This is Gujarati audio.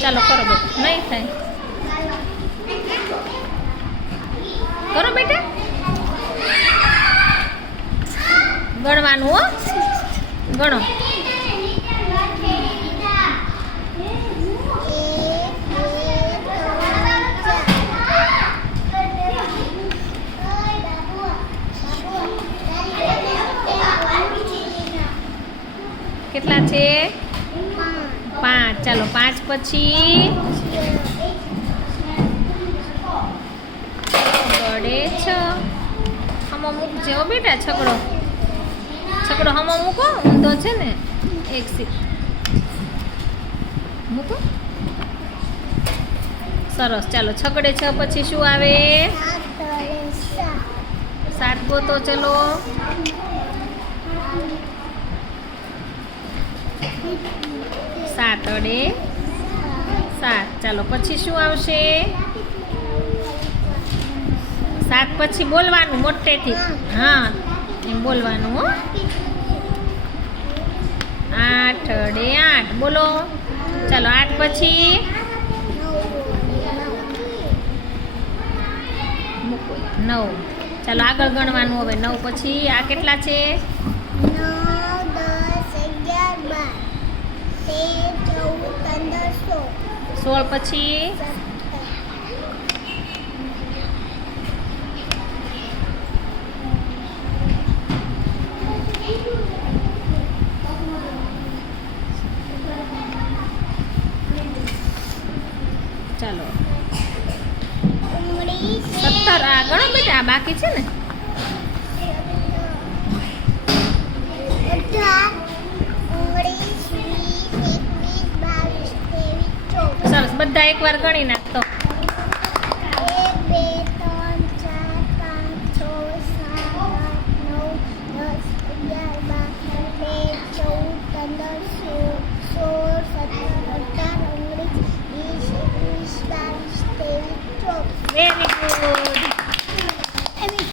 ચાલો કરો બેટા. નહીં થાય. કરો બેટા. ગણવાનું હો. ગણો. કેટલા છે? પાંચ. ચાલો, પાંચ પછી ગળે છ. હમો મૂકજે હો બેટા, છકડો. છકડો હમો મૂકો, ઊંધો છે ને. એક સીટ મૂકો. સરસ. ચાલો, છકડે છ પછી શું આવે? સાત ગોતો ચલો. સાત અડે સાત. ચાલો, પછી શું આવશે? સાત પછી બોલવાનું મોટેથી. હા, એમ બોલવાનું હો. આઠ અડે આઠ. બોલો. ચાલો, આઠ પછી? નવ. ચાલો, આગળ ગણવાનું હવે. નવ પછી આ કેટલા છે? સોળ પછી ચાલો. સત્તર. આ ઘણા બધા બાકી છે ને? બધા એકવાર ગણી નાખતો. Very બે